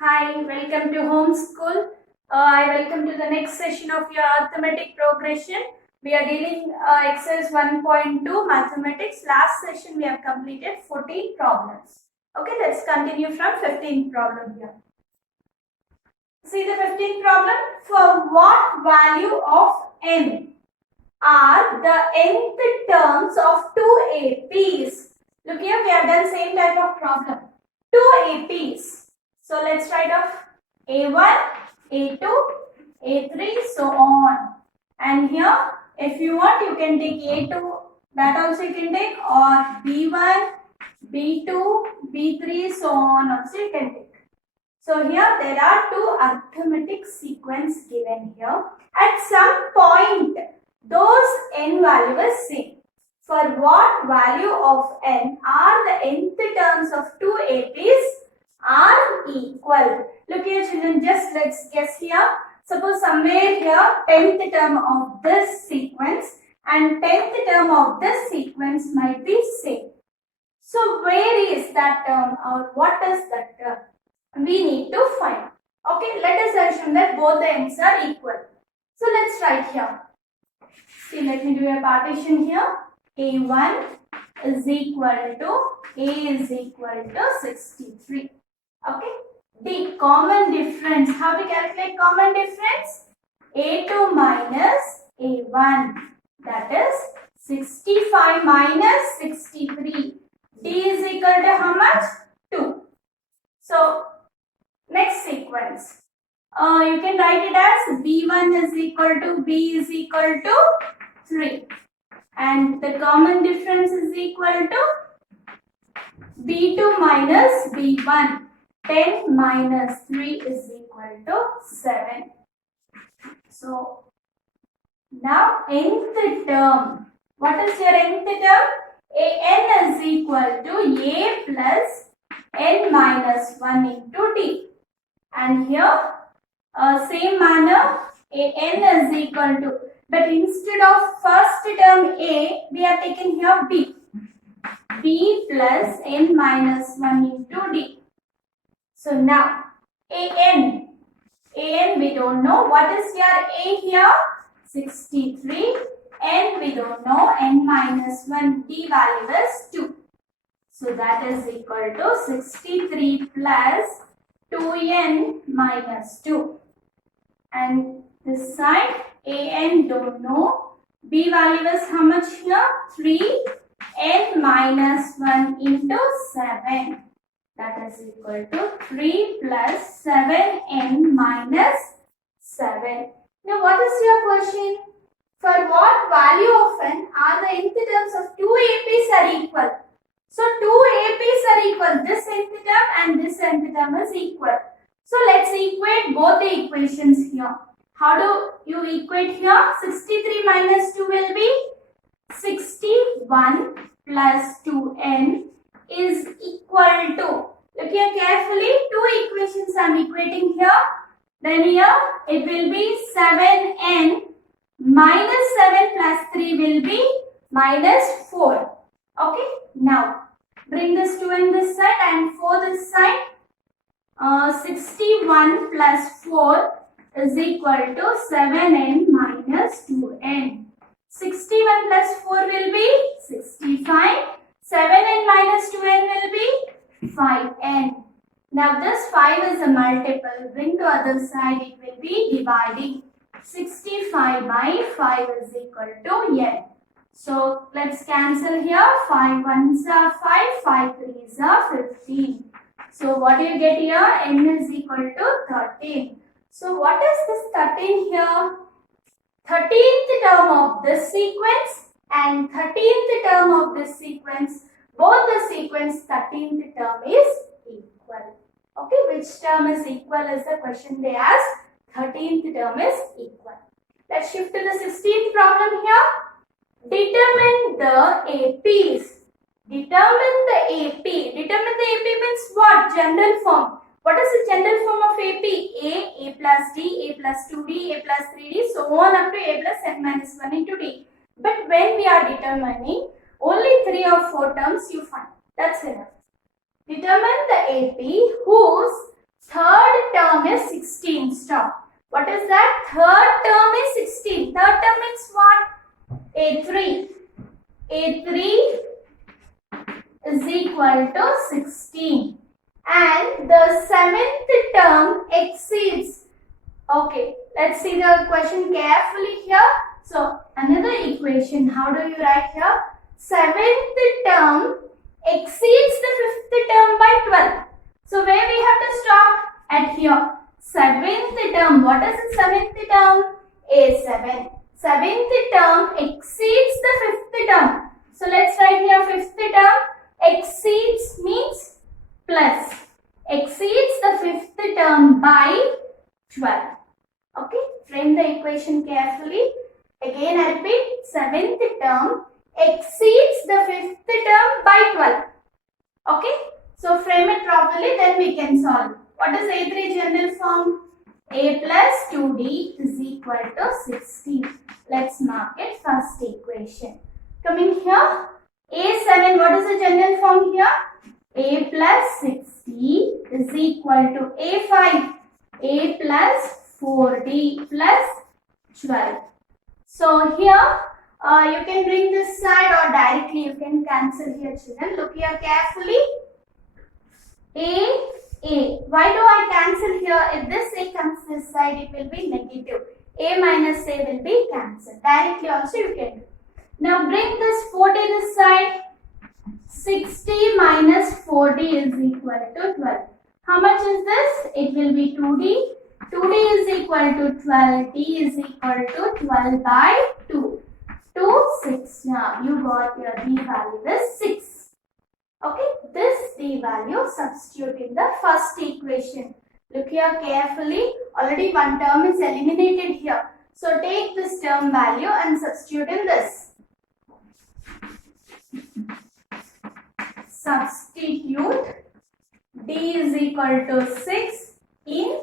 Hi, welcome to Homeschool. I welcome to the next session of your arithmetic progression. We are dealing exercise 1.2 mathematics. Last session we have completed 14 problems. Okay, let's continue from 15th problem here. See the 15th problem. For what value of n are the nth terms of two APs? Look here, we have done same type of problem. Two APs. So let's write off A1, A2, A3, so on. And here, if you want, you can take A2, that also you can take, or B1, B2, B3, so on also you can take. So here there are two arithmetic sequence given here. At some point, those n value is same. For what value of n are the nth terms of two APs are equal? Look here children, just let's guess here. Suppose somewhere here 10th term of this sequence and 10th term of this sequence might be same. So where is that term or what is that term? We need to find. Okay, let us assume that both the ends are equal. So let's write here. See, let me do a partition here. A1 is equal to A is equal to 63. Okay. The common difference. How to calculate common difference? A2 minus A1. That is 65 minus 63. D is equal to how much? 2. So, next sequence. You can write it as B1 is equal to B is equal to 3. And the common difference is equal to B2 minus B1. 10 minus 3 is equal to 7. So, now nth term. What is your nth term? An is equal to A plus n minus 1 into d. And here, same manner, an is equal to, but instead of first term A, we have taken here B. B plus n minus 1 into d. So now, an we don't know. What is your A here? 63. N we don't know. N minus 1, d value is 2. So that is equal to 63 plus 2n minus 2. And this side, an don't know. B value is how much here? 3. N minus 1 into 7. That is equal to 3 plus 7n minus 7. Now what is your question? For what value of n are the nth terms of two APs are equal? So two APs are equal. This nth term and this nth term is equal. So let's equate both the equations here. How do you equate here? 63 minus 2 will be 61 plus 2n is equal to, look here carefully, two equations I am equating here. Then here it will be 7n minus 7 plus 3 will be minus 4. Okay, now bring this 2 in this side and 4 this side. 61 plus 4 is equal to 7n minus 2n. 61 plus 4 will be 65. 7n minus 2n will be 5n. Now this 5 is a multiple. Bring to other side, it will be dividing. 65 by 5 is equal to n. So let's cancel here. 5 ones are 5, 5 threes are 15. So what do you get here? N is equal to 13. So what is this 13 here? 13th term of this sequence and 13th term of this sequence. Both the sequence 13th term is equal. Okay, which term is equal is the question they ask. 13th term is equal. Let's shift to the 16th problem here. Determine the APs. Determine the AP. Determine the AP means what? General form. What is the general form of AP? A plus D, A plus 2D, A plus 3D, so on up to A plus n minus 1 into D. But when we are determining, only 3 or 4 terms you find. That's enough. Determine the AP whose third A3. A3 is equal to 16. And the seventh term exceeds. Okay, let's see the question carefully here. So, another equation. How do you write here? Seventh term exceeds the fifth term by 12. So, where we have to stop? At here. Seventh term. What is the seventh term? A7. Seventh term exceeds the fifth term. So, let's write here fifth term. Exceeds means plus. Exceeds the fifth term by 12. Okay, frame the equation carefully. Again, I repeat, seventh term exceeds the fifth term by 12. Okay, so frame it properly, then we can solve. What is A3 general form? A plus 2D is equal to 16. Let's mark it first equation. Coming here, A7, what is the general form here? A plus 60 is equal to A5. A plus 4D plus 12. So here you can bring this side or directly you can cancel here, children. Look here carefully. A. Why do I cancel here? If this A comes this side, it will be negative. A minus A will be cancelled. Directly also you can do. Now bring this 40 this side. 60 minus 4D is equal to 12. How much is this? It will be 2D. 2D is equal to 12. D is equal to 12 by 2. 2, 6. Now you got your D value is 6. Okay, this D value substitute in the first equation. Look here carefully. Already one term is eliminated here. So take this term value and substitute in this. Substitute D is equal to 6 in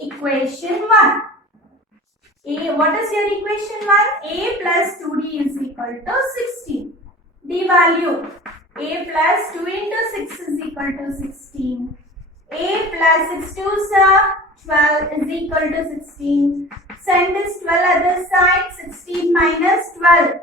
equation 1. What is your equation 1? A plus 2D is equal to 16. D value. A plus 2 into 6 is equal to 16. A plus 6 2s are 12 is equal to 16. Send this 12 other side. 16 minus 12.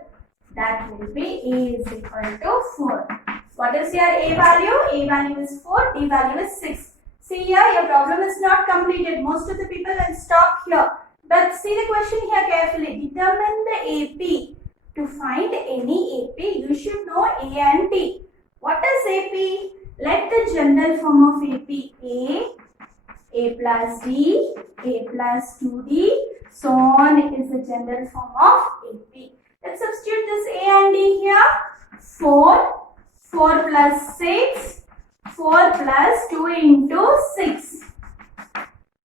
That will be A is equal to 4. What is your A value? A value is 4. D value is 6. See here, your problem is not completed. Most of the people will stop here. But see the question here carefully. Determine the AP. To find any AP, you should know A and T. What is AP? Let the general form of AP A plus D, A plus 2D, so on is the general form of AP. Let's substitute this A and D here. 4 plus 6, 4 plus 2 into 6.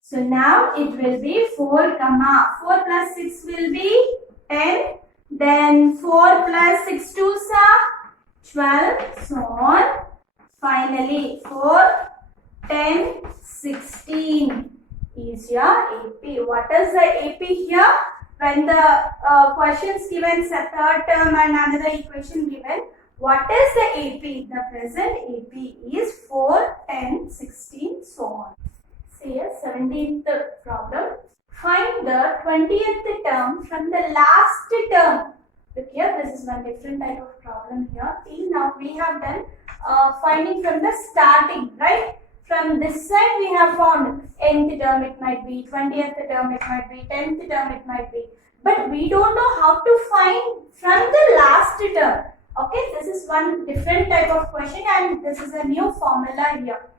So now it will be 4 plus 6 will be 10. Then 4 plus 6 2s are 12. So on. Finally 4, 10, 16 is your AP. What is the AP here? When the questions given, third term and another equation given, what is the AP? The present AP is 4, 10, 16, so on. See here, 17th problem. Find the 20th term from the last term. Look here, this is one different type of problem here. Till now we have done finding from the starting, right? From this side we have found nth term it might be, 20th term it might be, 10th term it might be. But we don't know how to find from the last term. Okay, this is one different type of question and this is a new formula here.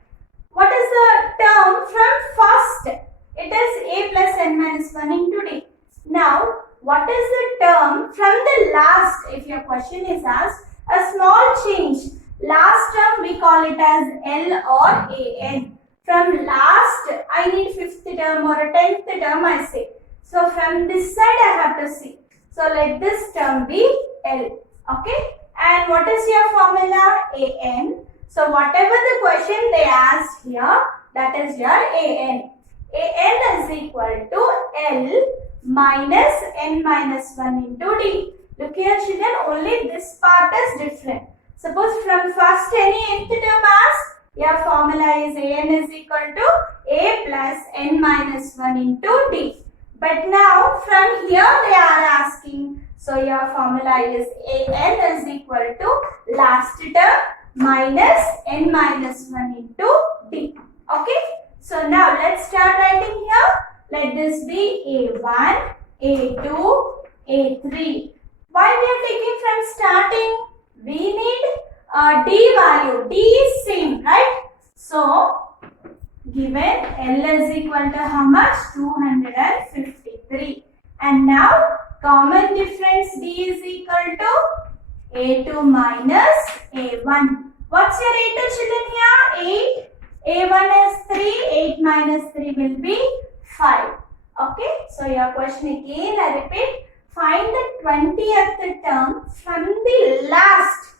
What is the term from first? It is A plus n minus 1 into D. Now, what is the term from the last? If your question is asked, a small change. Last term we call it as L or AN. From last, I need 5th term or a 10th term I say. So from this side I have to see. So let this term be L. Okay. And what is your formula? AN. So whatever the question they asked here, that is your AN. AN is equal to L minus n minus 1 into D. Look here children, only this part is different. Suppose from first any nth term asked, your formula is AN is equal to A plus n minus 1 into D. But now from here they are asking, so your formula is AN is equal to last term minus N minus 1 into D. Okay. So now let's start writing here. Let this be A1, A2, A3. Why we are taking from starting? We need D value. D is same, right? So given L is equal to how much? 253. And now common difference D is equal to A2 minus A1. What's your A2 children here? 8. A1 is 3. 8 minus 3 will be 5. Okay. So your question again, I repeat. Find the 20th term from the last.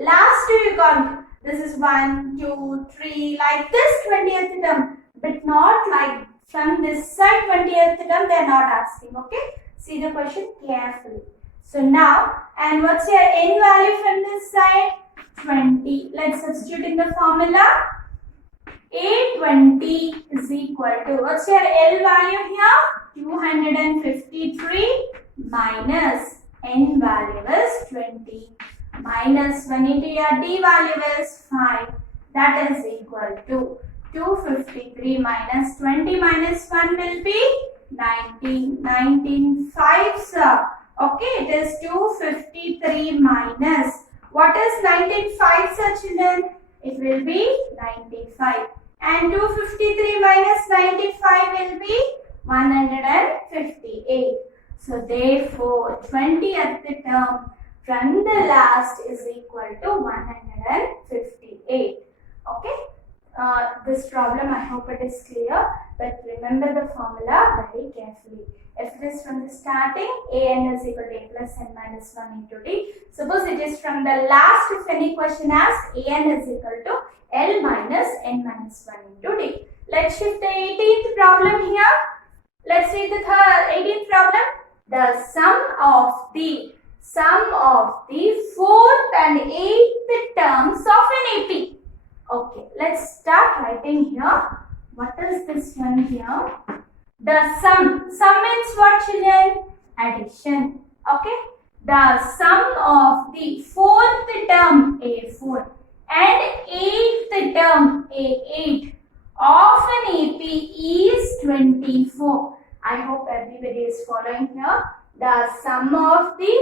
Last you count. This is 1, 2, 3, like this 20th term, but not like from this side 20th term they are not asking. Okay. See the question carefully. So now, and what's your N value from this side? 20. Let's substitute in the formula. A20 is equal to, what's your L value here? 253 minus N value is 20 minus 1 into your D value is 5. That is equal to 253 minus 20 minus 1 will be 19. 19 5s. Okay, it is 253 minus, what is 19 5s children? It will be 95. And 253 minus 95 will be 158. So therefore 20th term from the last is equal to 158. Okay. This problem I hope it is clear, but remember the formula very carefully. If it is from the starting, AN is equal to A plus N minus 1 into D. Suppose it is from the last, if any question asks, AN is equal to L minus N minus 1 into D. Let's shift the 18th problem here. Let's read the 18th problem. The sum of the 4th and 8th terms of an AP. Okay, let's start writing here. What is this one here? The sum. Sum means what children? Addition. Okay. The sum of the 4th term A4 and 8th term A8 of an AP is 24. I hope everybody is following here. The sum of the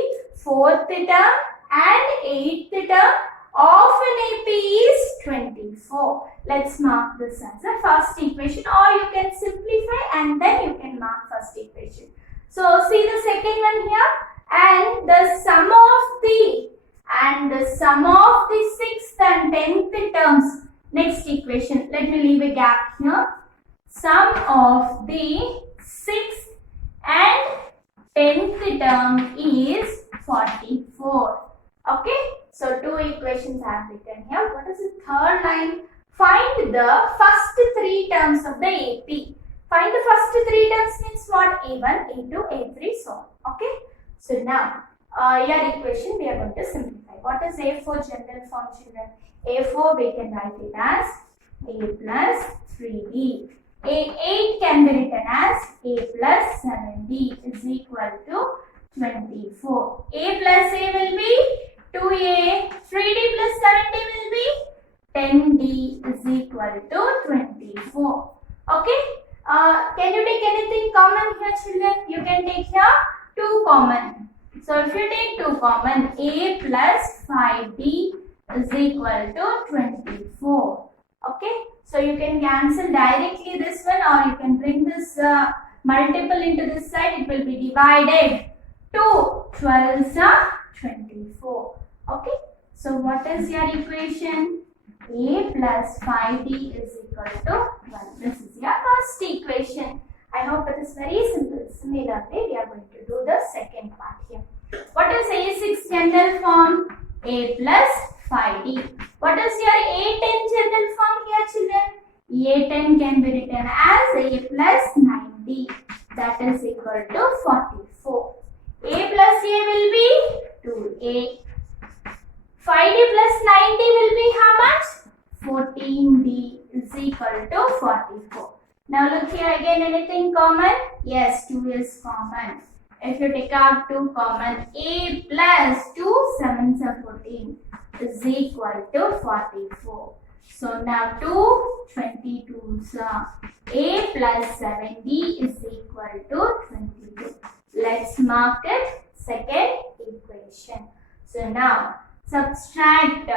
4th term and 8th term of an AP is 24. Let's mark this as a first equation, or you can simplify and then you can mark first equation. So see the second one here, and the sum of the 6th and 10th terms. Next equation. Let me leave a gap here. Sum of the 6th and 10th term is 44. Okay. So two equations I have written here. What is the third line? Find the first 3 terms of the AP. Find the first 3 terms means what? A1, A2, A3, so on. Okay. So now your equation we are going to simplify. What is A4 general form children? A4 we can write it as A plus 3B. A8 can be written as A plus 7B is equal to 24. A plus A will be 2A, 3D plus 7D will be 10D is equal to 24. Okay. Can you take anything common here children? You can take here 2 common. So if you take 2 common, A plus 5D is equal to 24. Okay. So you can cancel directly this one, or you can bring this multiple into this side. It will be divided. 2 12s are 24. Okay. So what is your equation? A plus 5D is equal to 12. This is your first equation. I hope it is very simple. Similarly, we are going to do the second part here. What is A6 general form? A plus 5D. What is your A10 general form here children? A10 can be written as A plus 9D. That is equal to 44. A plus A will be 2A. 5D plus 9D will be how much? 14D is equal to 44. Now Now look here again, anything common? Yes, 2 is common. If you take out 2 common, a plus 2 7s are 14 is equal to 44. So now 2 22s are a plus 7b is equal to 22. Let's mark it second equation. So now subtract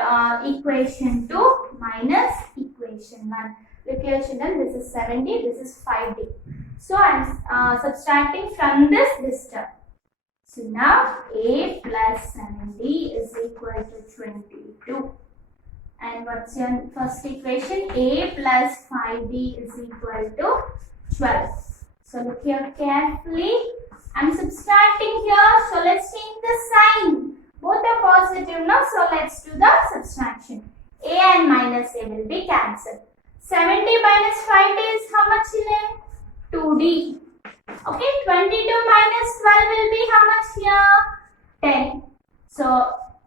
equation 2 minus equation 1. Look here children, this is 70, this is 5d. So I am subtracting from this term. So now a plus 7d is equal to 22. And what's your first equation? A plus 5b is equal to 12. So look here carefully. I am subtracting here. So let's change the sign. Both are positive now. So let's do the subtraction. A and minus a will be cancelled. 70 minus 5d is how much children? 2d. Okay, 22 minus 12 will be how much here? 10. So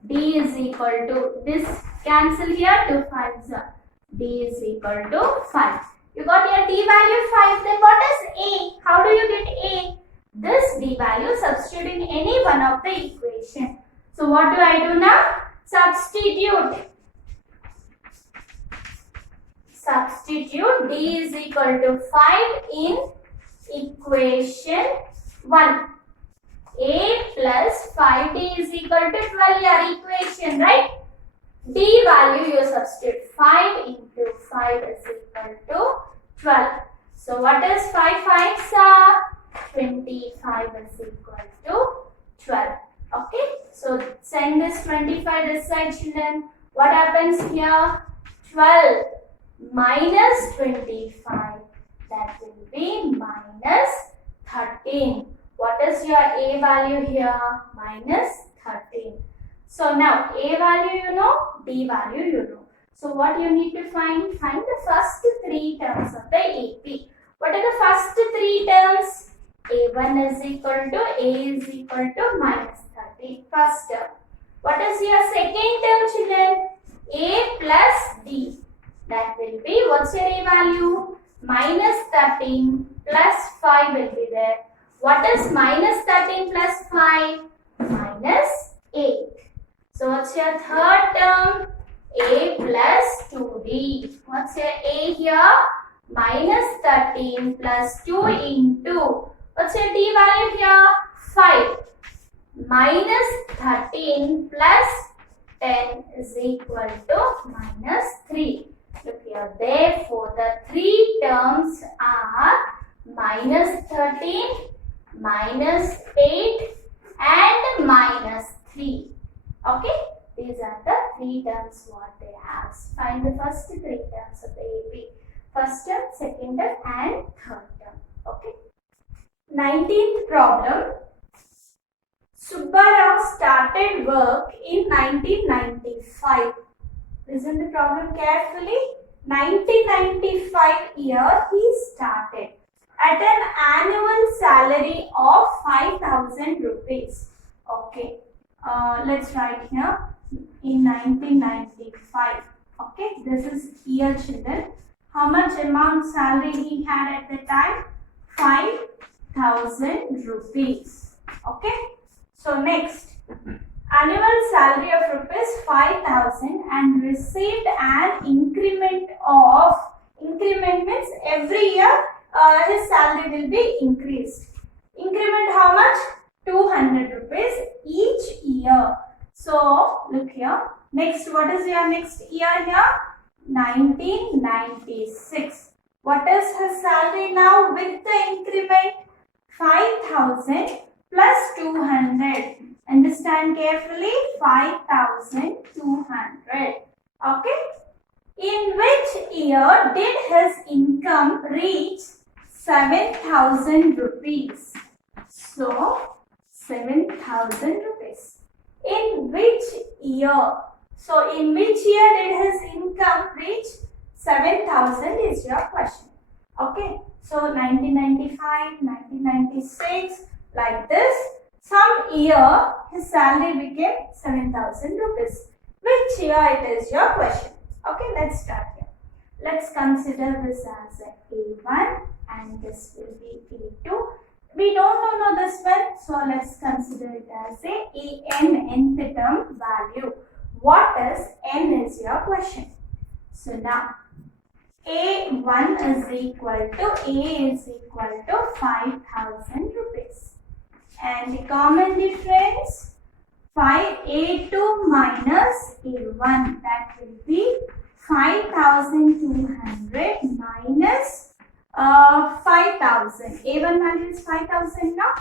d is equal to, this cancel here, 2 5s are. D is equal to 5. You got your d value 5. Then what is a? How do you get a? This d value substitute in any one of the equation. So what do I do now? Substitute. Substitute d is equal to 5 in equation 1. A plus 5d is equal to 12, your equation, right? D value you substitute. 5 into 5 is equal to 12. So what is 5 5s are? 25 is equal to 12. Okay. So send this 25 this side children. What happens here? 12 minus 25. That will be minus 13. What is your a value here? Minus 13. So now a value you know, d value you know. So what you need to find? Find the first 3 terms of the AP. What are the first 3 terms? A1 is equal to a is equal to minus 13. First term. What is your second term children? A plus d. That will be, what's your a value? Minus 13 plus 5 will be there. What is minus 13 plus 5? Minus 8. So what's your third term? A plus 2d. What's your a here? Minus 13 plus 2 into, what's your d value here? 5. Minus 13 plus 10 is equal to minus 3. Look here, therefore the 3 terms are minus 13, minus 8 and minus 3. Okay, these are the 3 terms what they have. Find the first 3 terms of the AP. First term, second term and third term. Okay. 19th problem. Subba Rao started work in 1995. Listen the problem carefully. 1995 year he started at an annual salary of 5,000 rupees. Okay. Let's write here in 1995. Okay. This is year children. How much amount salary he had at the time? 5,000 rupees. Okay. So next. Annual salary of rupees 5,000 and received an increment of, increment means every year his salary will be increased. Increment how much? 200 rupees each year. So look here. Next, what is your next year here? 1996. What is his salary now with the increment? 5,000 plus 200. Understand carefully. 5,200. Okay. In which year did his income reach 7,000 rupees? So 7,000 rupees. In which year? So in which year did his income reach 7,000 is your question. Okay. So 1995, 1996, like this. Some year his salary became 7,000 rupees. Which year it is your question. Okay, let's start here. Let's consider this as A1 and this will be A2. We don't know this one, so let's consider it as a n, nth term value. What is n is your question. So now A1 is equal to 5,000 rupees. And the common difference 5A2 minus A1, that will be 5,200 minus 5,000. A1 value is 5,000 now.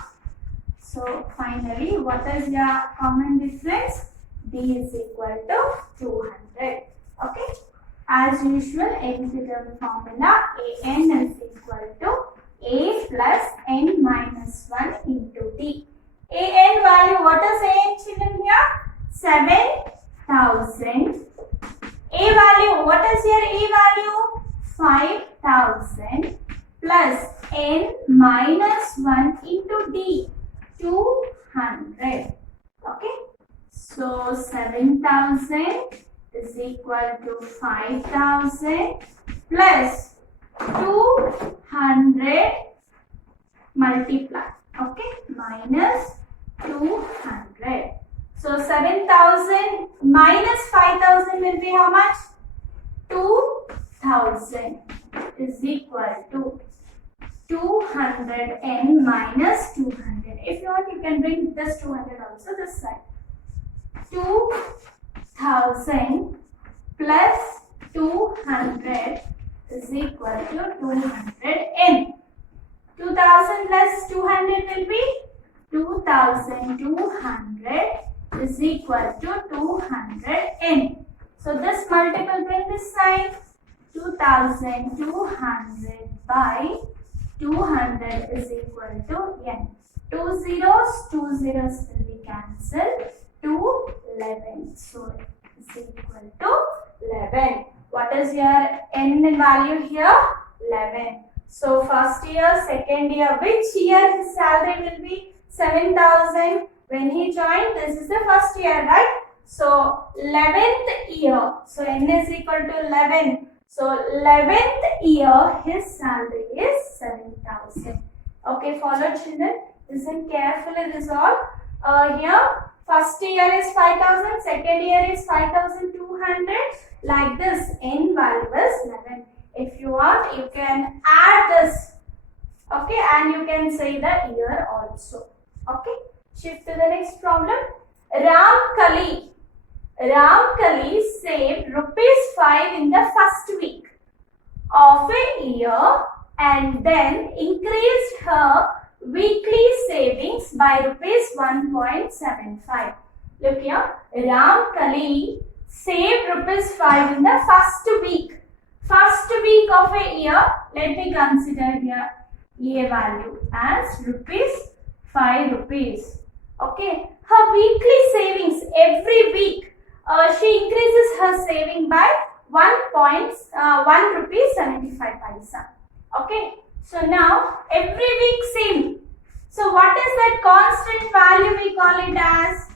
So finally, what is your common difference? D is equal to 200. Okay. As usual, nth term formula an is equal to a plus n minus 1 into d. An value, what is an children here? 7,000. A value, what is your A value? 5,000 plus n minus 1 into d, 200. Okay. So 7,000 is equal to 5,000 plus 200 multiply. Okay. Minus 200. So 7,000 minus 5,000 will be how much? 2,000 is equal to 200 n minus 200. If you want, you can bring this 200 also this side. 2,000 plus 200 is equal to 200 n. 2,000 plus 200 will be 2,200 is equal to 200 n. So this multiple bring this side. 2,200 by 200 is equal to n. Two zeros will be cancelled. 11. So it is equal to 11. What is your n value here? 11. So first year, second year, which year his salary will be? 7,000. When he joined, this is the first year, right? So 11th year. So n is equal to 11. So 11th year, his salary is 7,000. Okay, follow children. Listen carefully this all. Here, first year is 5,000, second year is 5,200. Like this, n value is 11. If you want, you can add this. Okay, and you can say the year also. Okay, shift to the next problem. Ramkali saved ₹5 in the first week of a year and then increased her weekly savings by ₹1.75. Look here, Ramkali saved ₹5 in the first week. First week of a year, let me consider here A value as ₹5. Okay, her weekly savings every week, she increases her saving by ₹1.75. Okay, so now every week same. So what is that constant value? We call it as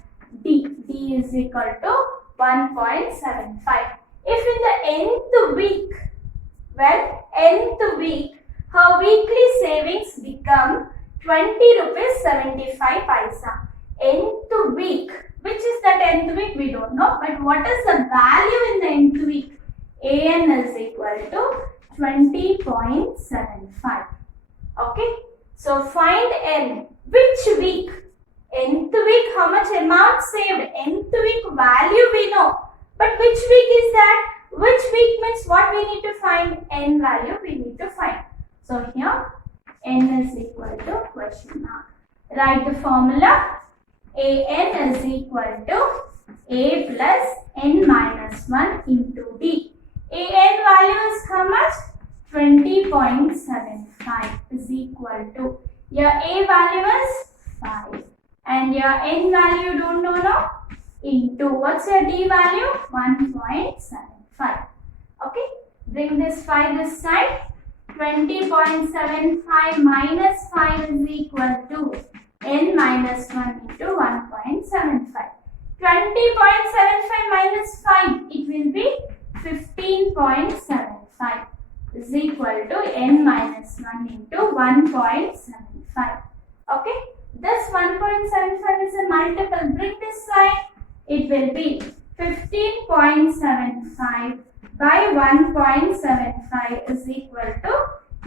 D. D is equal to 1.75. If in the nth week, her weekly savings become ₹20.75. Nth week, which is that nth week? We don't know. But what is the value in the nth week? An is equal to 20.75. Okay. So find n. Which week? Nth week, how much amount saved? Nth week value we know. But which week is that? Which week means what we need to find? N value we need to find. So here n is equal to question mark. Write the formula. An is equal to a plus n minus 1 into d. An value is how much? 20.75 is equal to, your a value is 5 and your n value you don't know now, into, what's your d value? 1.75. Okay, bring this 5 this side. 20.75 minus 5 is equal to n minus 1 into 1.75. 20.75 minus 5, it will be 15.75. is equal to n minus 1 into 1.75. Okay, this 1.75 is a multiple. Bring this side. It will be 15.75 by 1.75 is equal to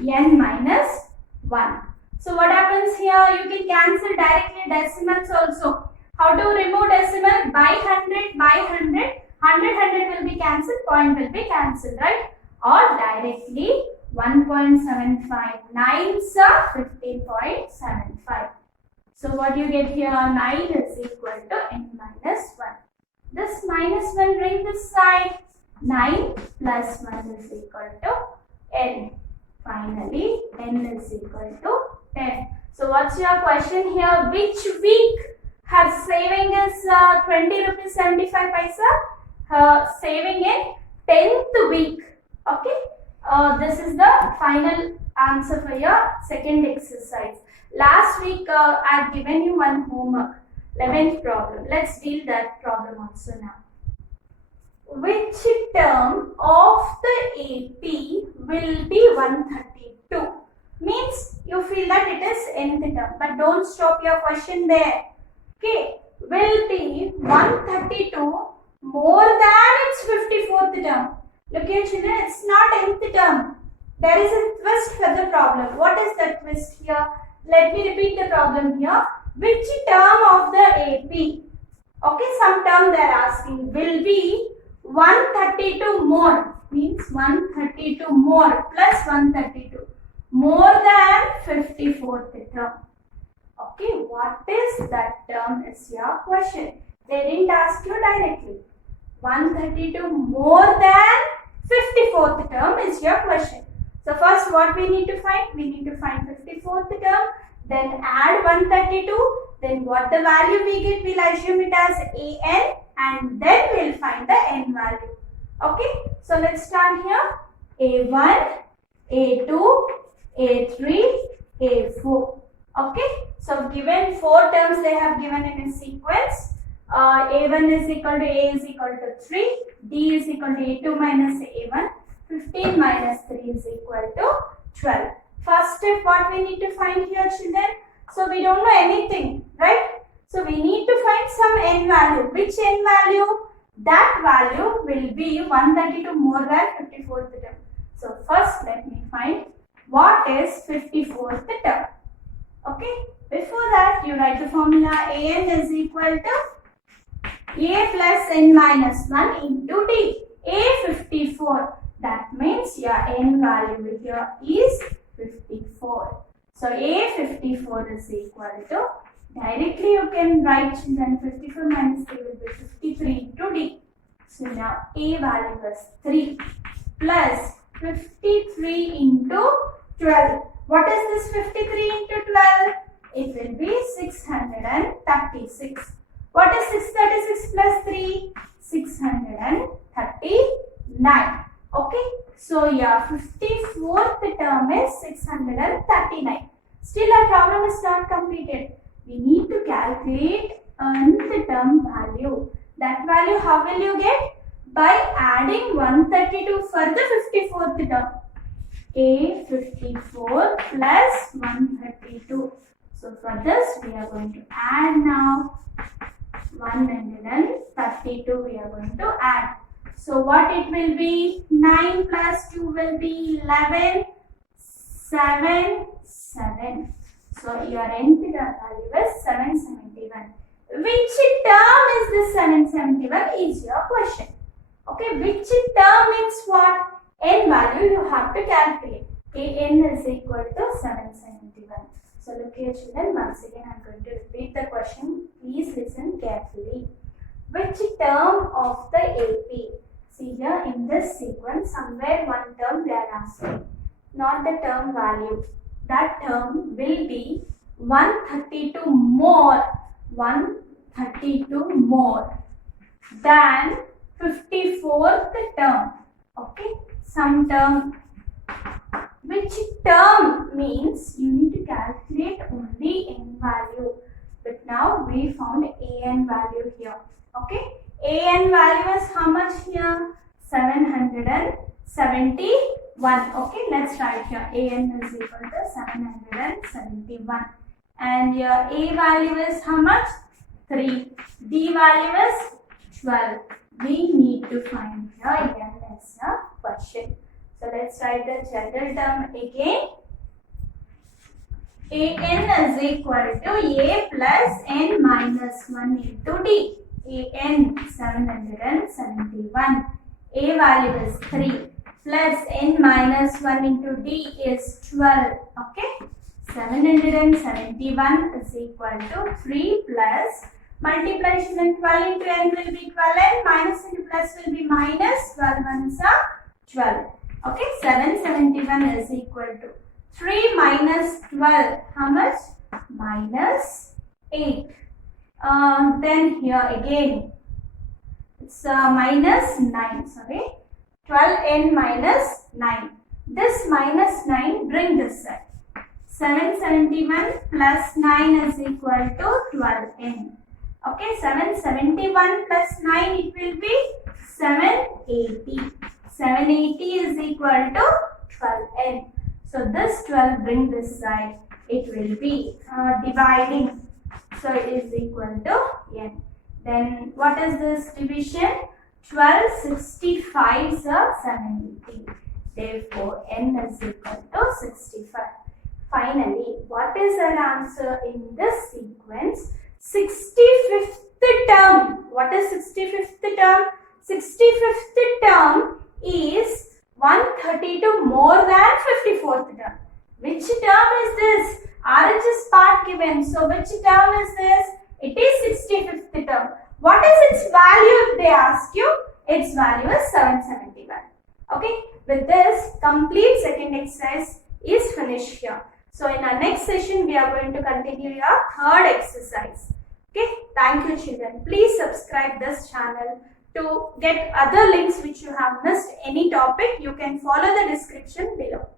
n minus 1. So what happens here? You can cancel directly decimals also. How to remove decimal? By 100, by 100. 100 will be cancelled, point will be cancelled, right? Or directly 1.75. 9s are 15.75. So what you get here? 9 is equal to n minus 1. This minus 1 bring this side. 9 plus 1 is equal to n. Finally, n is equal to 10. So what's your question here? Which week her saving is 20 rupees 75 paisa? Saving in 10th week. Okay. This is the final answer for your second exercise. Last week I have given you one homework. 11th problem. Let's deal that problem also now. Which term of the AP will be 132? Means you feel that it is nth term, but don't stop your question there. Okay, will be 132 more than its 54th term. Look here children, it's not nth term. There is a twist for the problem. What is that twist here? Let me repeat the problem here. Which term of the AP? Okay, some term they are asking will be 132 more. Means 132 more plus 132. More than 54th term. Okay, what is that term is your question. They didn't ask you directly. 132 more than 54th term is your question. So first what we need to find? We need to find 54th term. Then add 132. Then what the value we get, we'll assume it as an and then we'll find the n value. Okay, so let's start here. A1, A2, A3, A4. Okay, so given 4 terms they have given in a sequence. A1 is equal to A is equal to 3. D is equal to A2 minus A1. 15 minus 3 is equal to 12. First step, what we need to find here children? So we don't know anything, right? So we need to find some n value. Which n value? That value will be 132 more than 54th term. So first let me find what is 54th term. Okay. Before that you write the formula an is equal to a plus n minus 1 into d. A54. That means your n value here is 54. So A54 is equal to, directly you can write then 54 minus 3 will be 53 into D. So now A value is 3 plus 53 into 12. What is this 53 into 12? It will be 636. What is 636 plus 3? 639. Okay. So yeah, 54th term is 639. Still our problem is not completed. We need to calculate nth term value. That value how will you get? By adding 132 for the 54th term. A54 plus 132. So for this we are going to add now 132 we are going to add. So what it will be? 9 plus 2 will be 11, 7, 7. So your nth value is 771. Which term is this 771 is your question. Okay, which term means what? N value you have to calculate. An is equal to 771. So look here children, once again I am going to repeat the question. Please listen carefully. Which term of the AP? See here in this sequence, somewhere one term they are asking, not the term value. That term will be 132 more, 132 more than 54th term. Okay, some term. Which term means you need to calculate only n value. But now we found an value here. Okay. An value is how much here? 771. 1. Okay, let's write here. AN is equal to 771. And your A value is how much? 3. D value is 12. We need to find here N as a question. So let's write the general term again. AN is equal to A plus N minus 1 into D. AN 771. A value is 3 plus N minus 1 into D is 12. Okay. 771 is equal to 3 plus multiplication and 12 into N will be 12N, minus into plus will be minus, 12 ones are 12. Okay, 771 is equal to 3 minus 12, how much? Minus 8. Then here again, it's minus 9, sorry, 12N minus 9. This minus 9, bring this side. 771 plus 9 is equal to 12N. Okay, 771 plus 9, it will be 780. 780 is equal to 12N. So this 12, bring this side, it will be dividing. So it is equal to N. Then what is this division? 1265 are 780. Therefore, N is equal to 65. Finally, what is our answer in this sequence? 65th term. What is 65th term? 65th term is 132 more than 54th term. Which term is this? RHS part given. So which term is this? It is 65th term. What is its value if they ask you? Its value is 771. Okay. With this, complete second exercise is finished here. So in our next session, we are going to continue your third exercise. Okay. Thank you, children. Please subscribe this channel. To get other links which you have missed any topic, you can follow the description below.